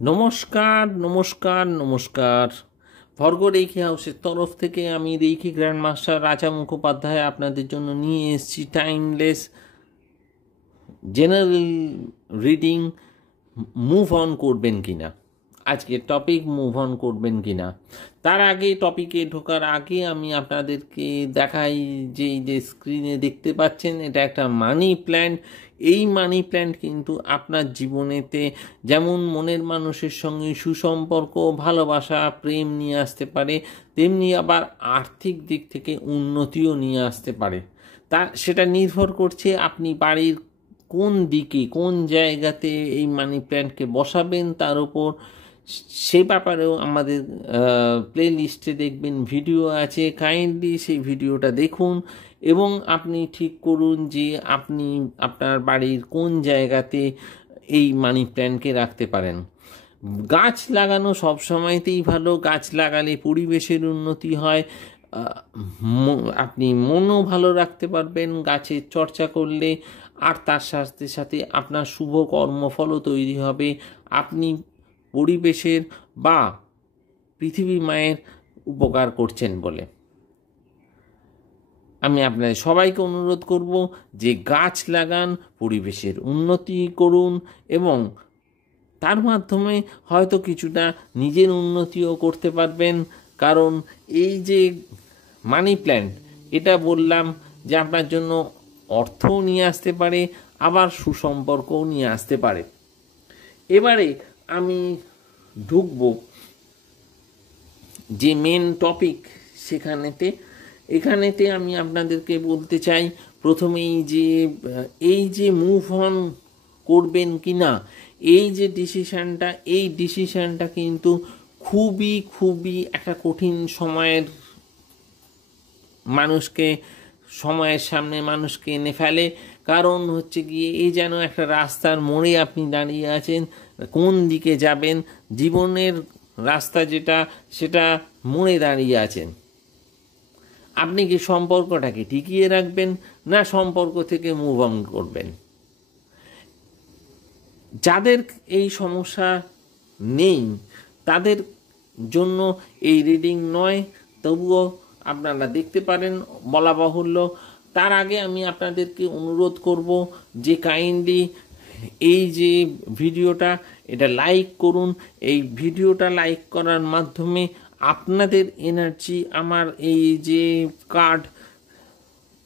নমস্কার নমস্কার নমস্কার। ভর্গ রেইকি হাউসের তরফ থেকে আমি রেইকি গ্র্যান্ড মাস্টার রাজা মুখোপাধ্যায় আপনাদের জন্য নিয়ে এসেছি timeless general reading. Move on করবেন কিনা, আজকের টপিক মুভ অন করবেন কিনা। তার আগে টপিকে ঢোকার আগে আমি আপনাদেরকে দেখাই যে এই যে স্ক্রিনে দেখতে পাচ্ছেন এটা একটা মানি প্ল্যান্ট। এই মানি প্ল্যান্ট কিন্তু আপনার জীবনেতে যেমন মনের মানুষের সঙ্গে সুসম্পর্ক, ভালোবাসা, প্রেম নিয়ে আসতে পারে, তেমনি আবার আর্থিক দিক থেকে উন্নতিও নিয়ে আসতে পারে। সেটা নির্ভর করছে আপনি বাড়ির কোন দিকে, কোন জায়গাতে এই মানি প্ল্যান্টকে বসাবেন তার উপর। সে ব্যাপারেও আমাদের প্লে লিস্টে দেখবেন ভিডিও আছে, কাইন্ডলি সেই ভিডিওটা দেখুন এবং আপনি ঠিক করুন যে আপনি আপনার বাড়ির কোন জায়গাতে এই মানি প্ল্যান্টকে রাখতে পারেন। গাছ লাগানো সবসময়তেই ভালো, গাছ লাগালে পরিবেশের উন্নতি হয়, আপনি মনও ভালো রাখতে পারবেন গাছের চর্চা করলে, আর তার সাথে সাথে আপনার শুভ কর্মফলও তৈরি হবে। আপনি পরিবেশের বা পৃথিবী মায়ের উপকার করছেন বলে। আমি আপনাদের সবাইকে অনুরোধ করব যে গাছ লাগান, পরিবেশের উন্নতি করুন এবং তার মাধ্যমে হয়তো কিছুটা নিজের উন্নতিও করতে পারবেন। কারণ এই যে মানি প্ল্যান্ট, এটা বললাম যে আপনার জন্য অর্থও নিয়ে আসতে পারে, আবার সুসম্পর্কও নিয়ে আসতে পারে। এবারে আমি ঢুকব যে মেন টপিক এখানেতে আমি আপনাদেরকে বলতে চাই প্রথমেই যে এই যে মুভ অন করবেন কি না, এই যে এই ডিসিশানটা কিন্তু খুবই খুবই একটা কঠিন সময়ের সামনে মানুষকে এনে ফেলে। কারণ হচ্ছে গিয়ে এই যেন একটা রাস্তার মোড়ে আপনি দাঁড়িয়ে আছেন, কোন দিকে যাবেন, জীবনের রাস্তা যেটা সেটা মোড়ে দাঁড়িয়ে আছেন। আপনি কি সম্পর্কটাকে টিকিয়ে রাখবেন না সম্পর্ক থেকে মুভ অন করবেন? যাদের এই সমস্যা নেই তাদের জন্য এই রিডিং নয়, তবুও আপনারা দেখতে পারেন বলা বাহুল্য। তার আগে আমি আপনাদেরকে অনুরোধ করব যে কাইন্ডলি এই যে ভিডিওটা এটা লাইক করুন। এই ভিডিওটা লাইক করার মাধ্যমে আপনাদের এনার্জি আমার এই যে কার্ড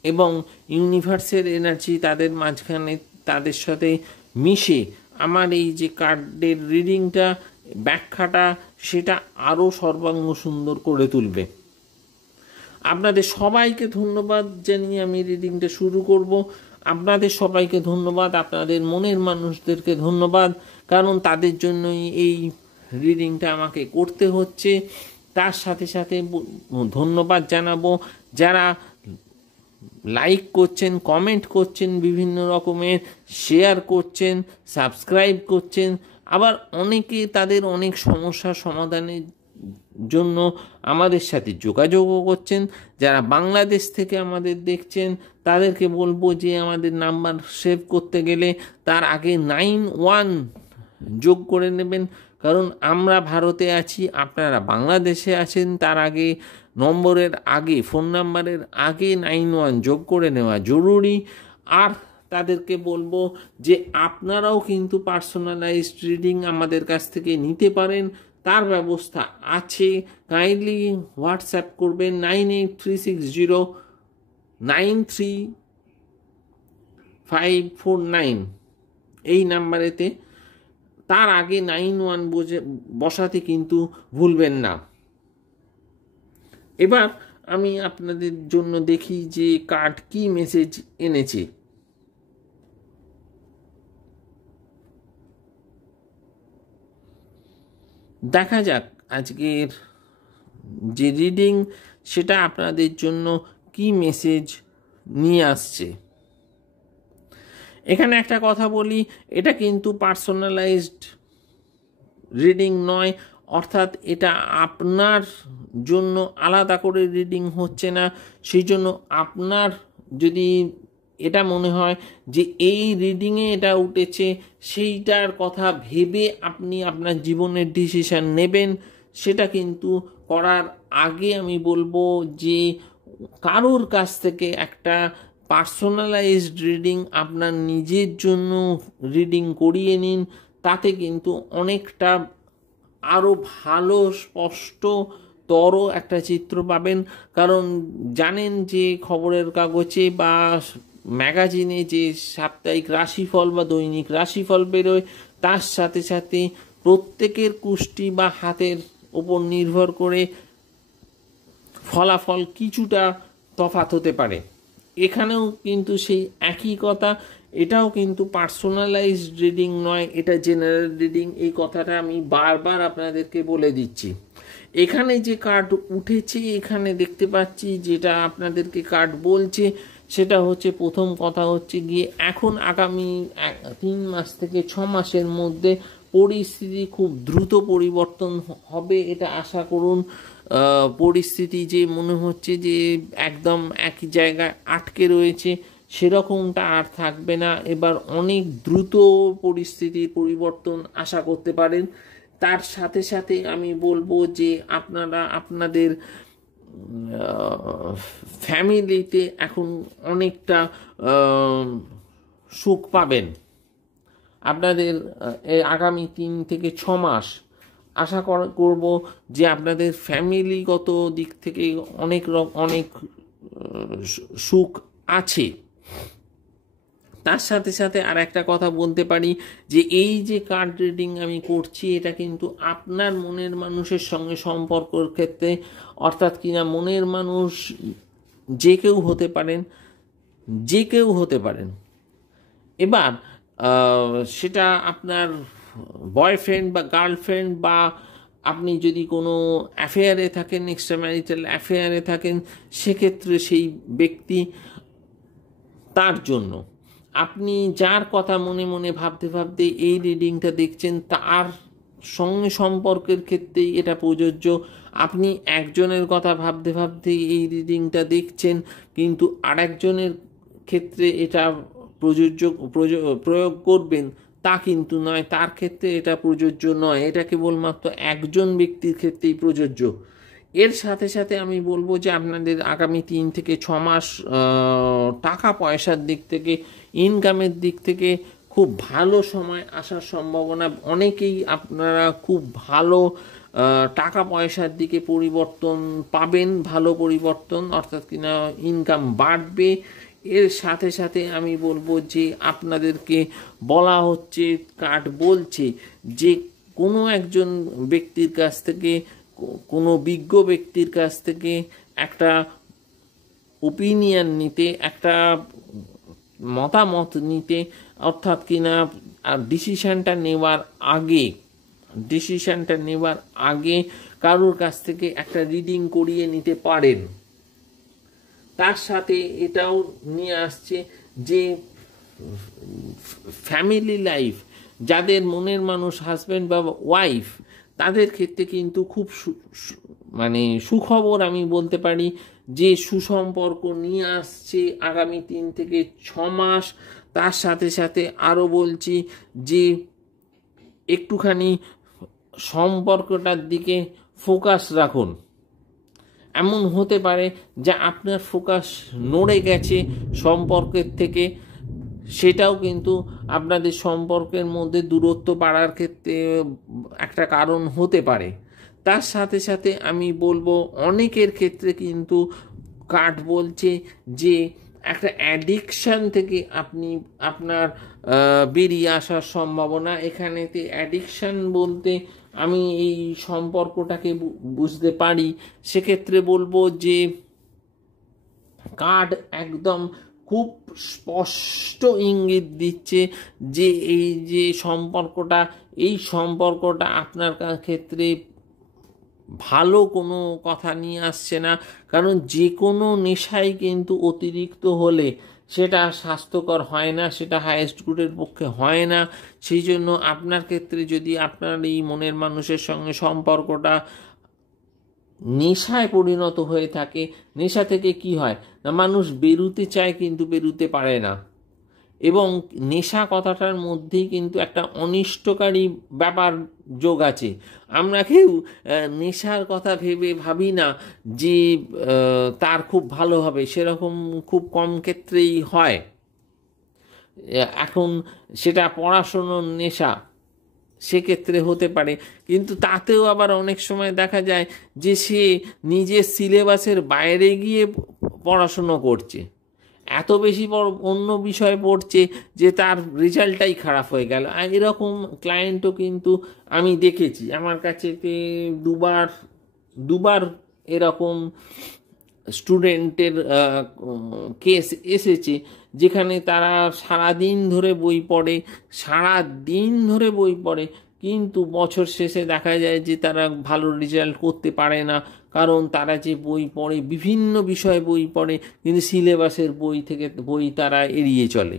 এবং ইউনিভার্সের এনার্জি তাদের মাঝখানে তাদের সাথে মিশে আমার এই যে কার্ডের রিডিংটা, ব্যাখ্যাটা সেটা আরও সর্বাঙ্গ সুন্দর করে তুলবে। আপনাদের সবাইকে ধন্যবাদ জানিয়ে আমি রিডিংটা শুরু করব। আপনাদের সবাইকে ধন্যবাদ, আপনাদের মনের মানুষদেরকে ধন্যবাদ, কারণ তাদের জন্যই এই রিডিংটা আমাকে করতে হচ্ছে। তার সাথে সাথে ধন্যবাদ জানাবো যারা লাইক করছেন, কমেন্ট করছেন, বিভিন্ন রকমের শেয়ার করছেন, সাবস্ক্রাইব করছেন, আবার অনেকে তাদের অনেক সমস্যার সমাধানের জন্য আমাদের সাথে যোগাযোগও করছেন। যারা বাংলাদেশ থেকে আমাদের দেখছেন তাদেরকে বলবো যে আমাদের নাম্বার সেভ করতে গেলে তার আগে 91 যোগ করে নেবেন, কারণ আমরা ভারতে আছি, আপনারা বাংলাদেশে আছেন। তার আগে নম্বরের আগে, ফোন নাম্বারের আগে 91 যোগ করে নেওয়া জরুরি। আর তাদেরকে বলবো যে আপনারাও কিন্তু পার্সোনালাইজড রিডিং আমাদের কাছ থেকে নিতে পারেন, তার ব্যবস্থা আছে। কাইন্ডলি হোয়াটসঅ্যাপ করবেন 9836093549 এই নাম্বারেতে। তার আগে 91 বসাতে কিন্তু ভুলবেন না। এবার আমি আপনাদের জন্য দেখি যে কার্ড কি মেসেজ এনেছে। দেখা যাক আজকের যে রিডিং সেটা আপনাদের জন্য কি মেসেজ নিয়ে আসছে। এখানে একটা কথা বলি, এটা কিন্তু পার্সোনালাইজড রিডিং নয়, অর্থাৎ এটা আপনার জন্য আলাদা করে রিডিং হচ্ছে না। সেই জন্য আপনার যদি এটা মনে হয় যে এই রিডিংয়ে এটা উঠেছে, সেইটার কথা ভেবে আপনি আপনার জীবনের ডিসিশন নেবেন। সেটা কিন্তু করার আগে আমি বলবো যে কারোর কাছ থেকে একটা পার্সোনালাইজড রিডিং আপনার নিজের জন্য রিডিং করিয়ে নিন। তাতে কিন্তু অনেকটা আরও ভালো স্পষ্টতর একটা চিত্র পাবেন। কারণ জানেন যে খবরের কাগজে বা ম্যাগাজিনে যে সাপ্তাহিক রাশিফল বা দৈনিক রাশিফল বেরোয়, তার সাথে সাথে প্রত্যেকের কুষ্টি বা হাতের ওপর নির্ভর করে ফলাফল কিছুটা তফাৎ হতে পারে। এখানেও কিন্তু সেই একই কথা, এটাও কিন্তু পার্সোনালাইজড রিডিং নয়, এটা জেনারেল রিডিং। এই কথাটা আমি বারবার আপনাদেরকে বলে দিচ্ছি। এখানে যে কার্ড উঠেছে, এখানে দেখতে পাচ্ছি যেটা আপনাদেরকে কার্ড বলছে সেটা হচ্ছে, প্রথম কথা হচ্ছে গিয়ে এখন আগামী 3 মাস থেকে 6 মাসের মধ্যে পরিস্থিতি খুব দ্রুত পরিবর্তন হবে, এটা আশা করুন। পরিস্থিতি যে মনে হচ্ছে যে একদম একই জায়গায় আটকে রয়েছে, সেরকমটা আর থাকবে না। এবার অনেক দ্রুত পরিস্থিতির পরিবর্তন আশা করতে পারেন। তার সাথে সাথে আমি বলবো যে আপনারা আপনাদের ফ্যামিলিতে এখন অনেকটা সুখ পাবেন। আপনাদের আগামী 3 থেকে 6 মাস আশা করব যে আপনাদের ফ্যামিলিগত দিক থেকে অনেক সুখ আছে। তার সাথে সাথে আর একটা কথা বলতে পারি যে এই যে কার্ড রিডিং আমি করছি, এটা কিন্তু আপনার মনের মানুষের সঙ্গে সম্পর্কের ক্ষেত্রে, অর্থাৎ কিনা মনের মানুষ যে কেউ হতে পারেন। এবার সেটা আপনার বয়ফ্রেন্ড বা গার্লফ্রেন্ড, বা আপনি যদি কোনো অ্যাফেয়ারে থাকেন, এক্সট্রা ম্যারিটাল অ্যাফেয়ারে থাকেন, সেক্ষেত্রে সেই ব্যক্তি, তার জন্য আপনি যার কথা মনে মনে ভাবতে ভাবতে এই রিডিংটা দেখছেন, তার সঙ্গে সম্পর্কের ক্ষেত্রেই এটা প্রযোজ্য। আপনি একজনের কথা ভাবতে ভাবতে এই রিডিংটা দেখছেন, কিন্তু আরেকজনের ক্ষেত্রে এটা প্রয়োগ করবেন তা কিন্তু নয়, তার ক্ষেত্রে এটা প্রযোজ্য নয়, এটা কেবলমাত্র একজন ব্যক্তির ক্ষেত্রেই প্রযোজ্য। এর সাথে সাথে আমি বলবো যে আপনাদের আগামী 3 থেকে 6 মাস টাকা পয়সার দিক থেকে, ইনকামের দিক থেকে খুব ভালো সময় আসার সম্ভাবনা। অনেকেই আপনারা খুব ভালো টাকা পয়সার দিকে পরিবর্তন পাবেন, ভালো পরিবর্তন, অর্থাৎ কিনা ইনকাম বাড়বে। এর সাথে সাথে আমি বলবো যে আপনাদেরকে বলা হচ্ছে, কার্ড বলছে যে কোনো একজন ব্যক্তির কাছ থেকে, কোনো বিজ্ঞ ব্যক্তির কাছ থেকে একটা ওপিনিয়ন নিতে, একটা মতামত নিতে, অর্থাৎ কিনা ডিসিশনটা নেওয়ার আগে কারোর কাছ থেকে একটা রিডিং করিয়ে নিতে পারেন। তার সাথে এটাও নিয়ে আসছে যে ফ্যামিলি লাইফ, যাদের মনের মানুষ হাজব্যান্ড বা ওয়াইফ, তাদের ক্ষেত্রে কিন্তু খুব সুখবর আমি বলতে পারি যে সুসম্পর্ক নিয়ে আসছে আগামী 3 থেকে 6 মাস। তার সাথে সাথে আরও বলছি যে একটুখানি সম্পর্কটার দিকে ফোকাস রাখুন। এমন হতে পারে যে আপনার ফোকাস নড়ে গেছে সম্পর্কের থেকে, সেটাও কিন্তু আপনাদের সম্পর্কের মধ্যে দূরত্ব বাড়ার ক্ষেত্রে একটা কারণ হতে পারে। তার সাথে সাথে আমি বলবো অনেকের ক্ষেত্রে কিন্তু কার্ড বলছে যে একটা অ্যাডিকশান থেকে আপনার বেরিয়ে আসার সম্ভাবনা। এখানেতে অ্যাডিকশান বলতে আমি এই সম্পর্কটাকে বুঝতে পারি। সেক্ষেত্রে বলবো যে কার্ড একদম খুব স্পষ্ট ইঙ্গিত দিচ্ছে যে এই সম্পর্কটা আপনার ক্ষেত্রে ভালো কোনো কথা নিয়ে আসছে না। কারণ যে কোনো নেশাই কিন্তু অতিরিক্ত হলে সেটা স্বাস্থ্যকর হয় না, সেটা হাইয়েস্ট গুডের পক্ষে হয় না। সেই জন্য আপনার ক্ষেত্রে যদি আপনার এই মনের মানুষের সঙ্গে সম্পর্কটা নেশায় পরিণত হয়ে থাকে। নেশা থেকে কি হয় না, মানুষ বেরুতে চায় কিন্তু বেরুতে পারে না, এবং নেশা কথাটার মধ্যেই কিন্তু একটা অনিষ্টকারী ব্যাপার যোগ আছে। আমরা কেউ নেশার কথা ভেবে ভাবি না যে তার খুব ভালো হবে, সেরকম খুব কম ক্ষেত্রেই হয়। এখন সেটা পড়াশুনোর নেশা সেক্ষেত্রে হতে পারে, কিন্তু তাতেও আবার অনেক সময় দেখা যায় যে সে নিজের সিলেবাসের বাইরে গিয়ে পড়াশুনো করছে, এত বেশি অন্য বিষয় পড়ছে যে তার রেজাল্টটাই খারাপ হয়ে গেল। এরকম ক্লায়েন্টও কিন্তু আমি দেখেছি, আমার কাছে দুবার এরকম স্টুডেন্টের কেস এসেছে, যেখানে তারা সারাদিন ধরে বই পড়ে, কিন্তু বছর শেষে দেখা যায় যে তারা ভালো রেজাল্ট করতে পারে না, কারণ তারা যে বই পড়ে, বিভিন্ন বিষয়ে বই পড়ে, কিন্তু সিলেবাসের বই তারা এড়িয়ে চলে।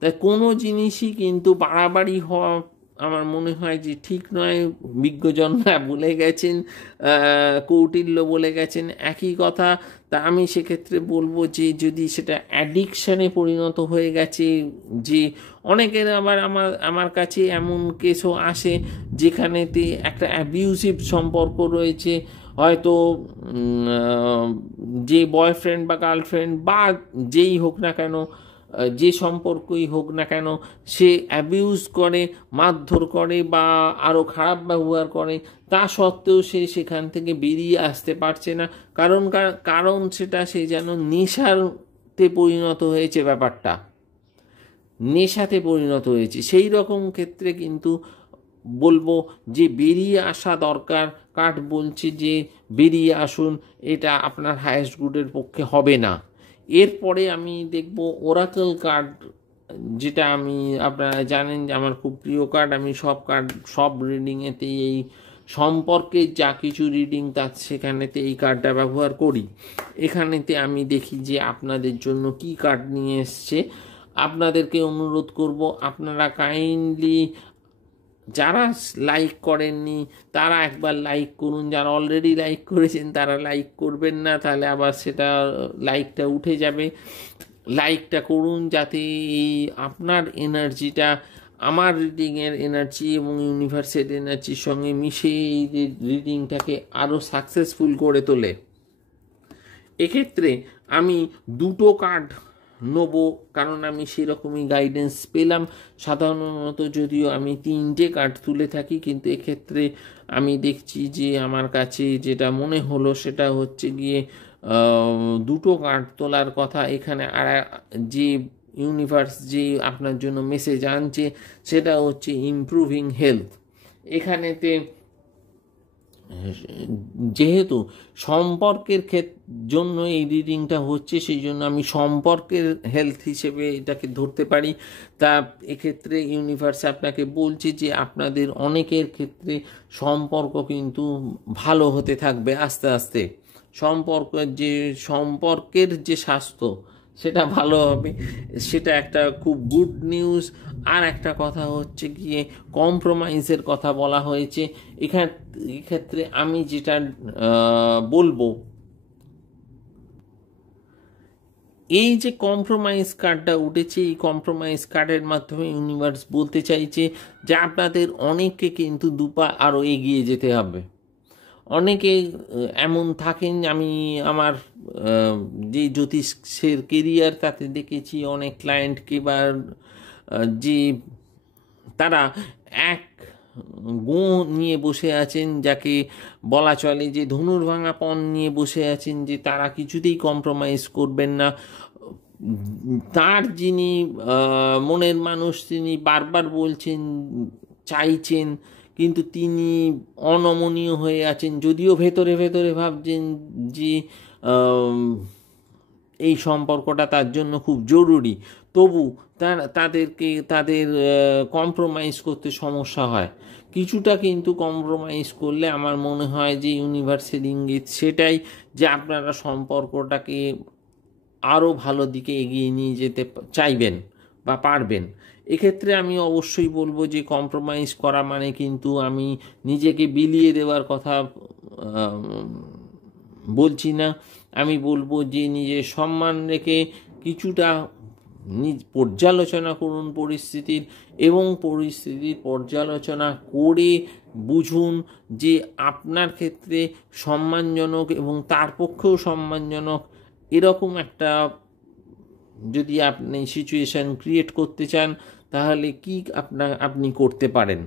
তাই কোনো জিনিসই কিন্তু বাড়াবাড়ি হওয়া আমার মনে হয় যে ঠিক নয়। বিজ্ঞজনরা বলে গেছেন, কৌটিল্য বলে গেছেন একই কথা। তা আমি সেক্ষেত্রে বলবো যে যদি সেটা অ্যাডিকশানে পরিণত হয়ে গেছে, যে অনেকের আবার আমার কাছে এমন কেসও আসে যেখানেতে একটা অ্যাবিউসিভ সম্পর্ক রয়েছে, হয়তো যে বয়ফ্রেন্ড বা গার্লফ্রেন্ড বা যেই হোক না কেন, যে সম্পর্কই হোক না কেন, সে অ্যাবিউজ করে, মারধর করে বা আরও খারাপ ব্যবহার করে, তা সত্ত্বেও সে সেখান থেকে বেরিয়ে আসতে পারছে না। কারণ সেটা সে যেন নেশাতে পরিণত হয়েছে, ব্যাপারটা নেশাতে পরিণত হয়েছে। সেই রকম ক্ষেত্রে কিন্তু বলবো যে বেরিয়ে আসা দরকার। কার্ড বলছে যে বেরিয়ে আসুন, এটা আপনার হায়েস্ট গুডের পক্ষে হবে না। এরপরে আমি দেখব ওরাকেল কার্ড, যেটা আপনারা জানেন যে আমার খুব প্রিয় কার্ড। আমি সব রিডিংয়েতেই এই সম্পর্কে যা কিছু রিডিং সেখানেতে এই কার্ডটা ব্যবহার করি। এখানেতে আমি দেখি যে আপনাদের জন্য কি কার্ড নিয়ে এসছে। আপনাদেরকে অনুরোধ করব, আপনারা কাইন্ডলি যারা লাইক করেননি তারা একবার লাইক করুন, যারা অলরেডি লাইক করেছেন তারা লাইক করবেন না, তাহলে আবার সেটা লাইকটা উঠে যাবে। লাইকটা করুন যাতে এই আপনার এনার্জিটা আমার রিডিংয়ের এনার্জি এবং ইউনিভার্সের এনার্জির সঙ্গে মিশে এই যে রিডিংটাকে আরও সাকসেসফুল করে তোলে। এক্ষেত্রে আমি দুটো কার্ড নেব, কারণ আমি সেরকমই গাইডেন্স পেলাম। সাধারণত যদিও আমি 3টে কার্ড তুলে থাকি, কিন্তু এক্ষেত্রে আমি দেখছি যে আমার কাছে যেটা মনে হলো সেটা হচ্ছে গিয়ে দুটো কার্ড তোলার কথা। এখানে আর যে ইউনিভার্স যে আপনার জন্য মেসেজ আনছে সেটা হচ্ছে ইমপ্রুভিং হেলথ। এখানেতে যেহেতু সম্পর্কের জন্য এই রিডিংটা হচ্ছে, সেই জন্য আমি সম্পর্কের হেলথ হিসেবে এটাকে ধরতে পারি। তা এক্ষেত্রে ইউনিভার্স আপনাকে বলছে যে আপনাদের অনেকের ক্ষেত্রে সম্পর্ক কিন্তু ভালো হতে থাকবে আস্তে আস্তে। সম্পর্কের যে স্বাস্থ্য সেটা ভালো হবে, সেটা একটা খুব গুড নিউজ। আর একটা কথা হচ্ছে গিয়ে কম্প্রোমাইজের কথা বলা হয়েছে। এক্ষেত্রে আমি যেটা বলবো, এই যে কম্প্রোমাইজ কার্ডটা উঠেছে, এই কম্প্রোমাইজ কার্ডের মাধ্যমে ইউনিভার্স বলতে চাইছে যে আপনাদের অনেককে কিন্তু দুপা আরও এগিয়ে যেতে হবে। অনেকে এমন থাকেন, আমি আমার যে জ্যোতিষের কেরিয়ার তাতে দেখেছি অনেক ক্লায়েন্টকে বা যে তারা এক গো নিয়ে বসে আছেন, যাকে বলা চলে যে ধনুর্ভাঙা পণ নিয়ে বসে আছেন, যে তারা কিছুতেই কম্প্রোমাইজ করবেন না। তার যিনি মনের মানুষ, তিনি বারবার বলছেন, চাইছেন, কিন্তু তিনি অনমনীয় হয়ে আছেন, যদিও ভেতরে ভেতরে ভাবছেন যে এই সম্পর্কটা তার জন্য খুব জরুরি, তবু তাদের কম্প্রোমাইজ করতে সমস্যা হয় কিছুটা। কিন্তু কম্প্রোমাইজ করলে আমার মনে হয় যে ইউনিভার্সের ইঙ্গিত সেটাই, যে আপনারা সম্পর্কটাকে আরও ভালো দিকে এগিয়ে নিয়ে যেতে চাইবেন বা পারবেন। এক্ষেত্রে আমি অবশ্যই বলবো যে কম্প্রোমাইজ করা মানে কিন্তু আমি নিজেকে বিলিয়ে দেওয়ার কথা বলছি না, আমি বলবো যে নিজের সম্মান রেখে কিছুটা পর্যালোচনা করুন পরিস্থিতির, এবং পরিস্থিতির পর্যালোচনা করে বুঝুন যে আপনার ক্ষেত্রে সম্মানজনক এবং তার পক্ষেও সম্মানজনক এরকম একটা যদি আপনি সিচুয়েশান ক্রিয়েট করতে চান তাহলে কি আপনি করতে পারেন।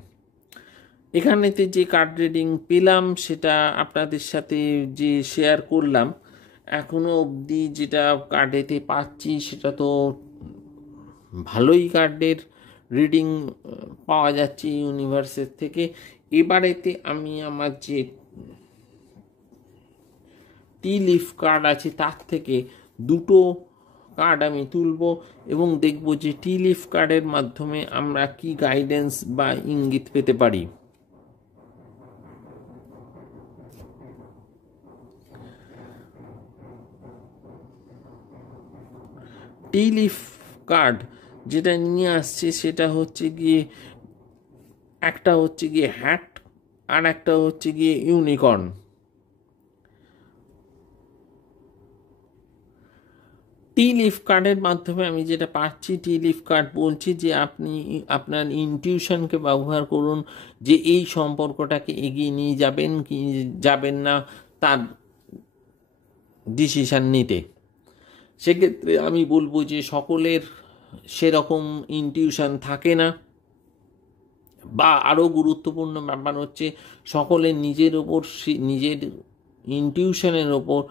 এখানেতে যে কার্ড রিডিং পেলাম সেটা আপনাদের সাথে যে শেয়ার করলাম, এখনও অবধি যেটা কার্ডেতে পাচ্ছি সেটা তো ভালোই কার্ডের রিডিং পাওয়া যাচ্ছে ইউনিভার্সের থেকে। এবারেতে আমি আমার যে টি লিফ কার্ড আছে তার থেকে দুটো কার্ড আমি তুলব এবং দেখব যে টি লিফ কার্ডের মাধ্যমে আমরা কি গাইডেন্স বা ইঙ্গিত পেতে পারি। টি লিফ কার্ড যেটা নিয়ে আসছে সেটা হচ্ছে গিয়ে, একটা হচ্ছে গিয়ে হ্যাট আর একটা হচ্ছে গিয়ে ইউনিকর্ন। টি লিফ কার্ডের মাধ্যমে আমি যেটা পাচ্ছি, টি লিফ কার্ড বলছি যে আপনি আপনার ইনটিউশনকে ব্যবহার করুন যে এই সম্পর্কটাকে এগিয়ে নিয়ে যাবেন কি যাবেন না তার ডিসিশান নিতে। সেক্ষেত্রে আমি বলবো যে সকলের সেরকম ইনটিউশন থাকে না, বা আরও গুরুত্বপূর্ণ ব্যাপার হচ্ছে সকলের নিজের ওপর নিজের ইনটিউশনের ওপর,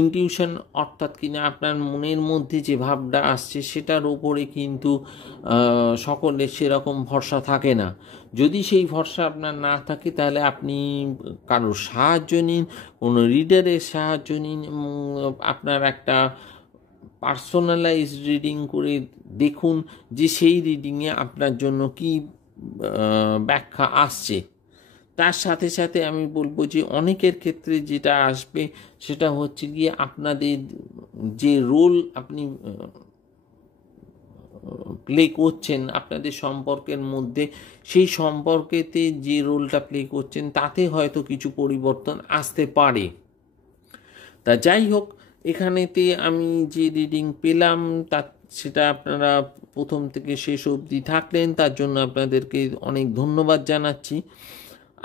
ইনটিউশন অর্থাৎ কিনা আপনার মনের মধ্যে যে ভাবটা আসছে সেটার ওপরে কিন্তু সকলের সেরকম ভরসা থাকে না। যদি সেই ভরসা আপনার না থাকে তাহলে আপনি কারোর সাহায্য নিন, কোনো রিডারের সাহায্য নিন, আপনার একটা পার্সোনালাইজ রিডিং করে দেখুন যে সেই রিডিংয়ে আপনার জন্য কি ব্যাখ্যা আসছে। তার সাথে সাথে আমি বলবো যে অনেকের ক্ষেত্রে যেটা আসবে সেটা হচ্ছে গিয়ে আপনাদের যে রোল আপনি প্লে করছেন আপনাদের সম্পর্কের মধ্যে, সেই সম্পর্কেতে যে রোলটা প্লে করছেন তাতে হয়তো কিছু পরিবর্তন আসতে পারে। তা যাই হোক, এখানেতে আমি যে রিডিং পেলাম সেটা আপনারা প্রথম থেকে শেষ অবধি থাকলেন তার জন্য আপনাদেরকে অনেক ধন্যবাদ জানাচ্ছি।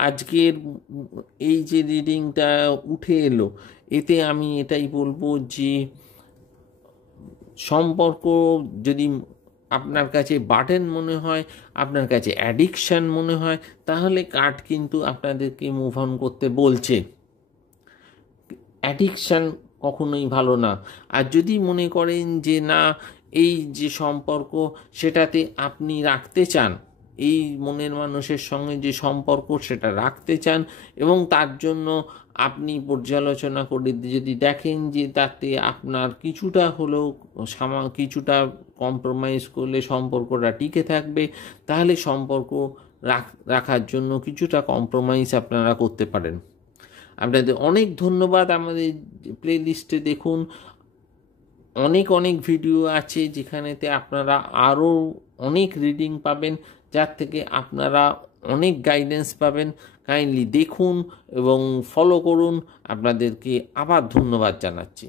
আজকের এই যে রিডিংটা উঠে এলো এতে আমি এটাই বলবো যে সম্পর্ক যদি আপনার কাছে বার্ডেন মনে হয়, আপনার কাছে অ্যাডিকশান মনে হয়, তাহলে কার্ড কিন্তু আপনাদেরকে মুভ অন করতে বলছে। অ্যাডিকশান কখনোই ভালো না। আর যদি মনে করেন যে না এই যে সম্পর্ক সেটাতে আপনি রাখতে চান, এই মনের মানুষের সঙ্গে যে সম্পর্ক সেটা রাখতে চান এবং তার জন্য আপনি পর্যালোচনা করে যদি দেখেন যে তাতে আপনার কিছুটা হলেও কিছুটা কম্প্রোমাইজ করলে সম্পর্কটা টিকে থাকবে, তাহলে সম্পর্ক রাখার জন্য কিছুটা কম্প্রোমাইজ আপনারা করতে পারেন। আপনাদের অনেক ধন্যবাদ। আমাদের প্লে লিস্টে দেখুন অনেক অনেক ভিডিও আছে যেখানেতে আপনারা আরও অনেক রিডিং পাবেন, যার থেকে আপনারা অনেক গাইডেন্স পাবেন। কাইন্ডলি দেখুন এবং ফলো করুন। আপনাদেরকে আবার ধন্যবাদ জানাচ্ছি।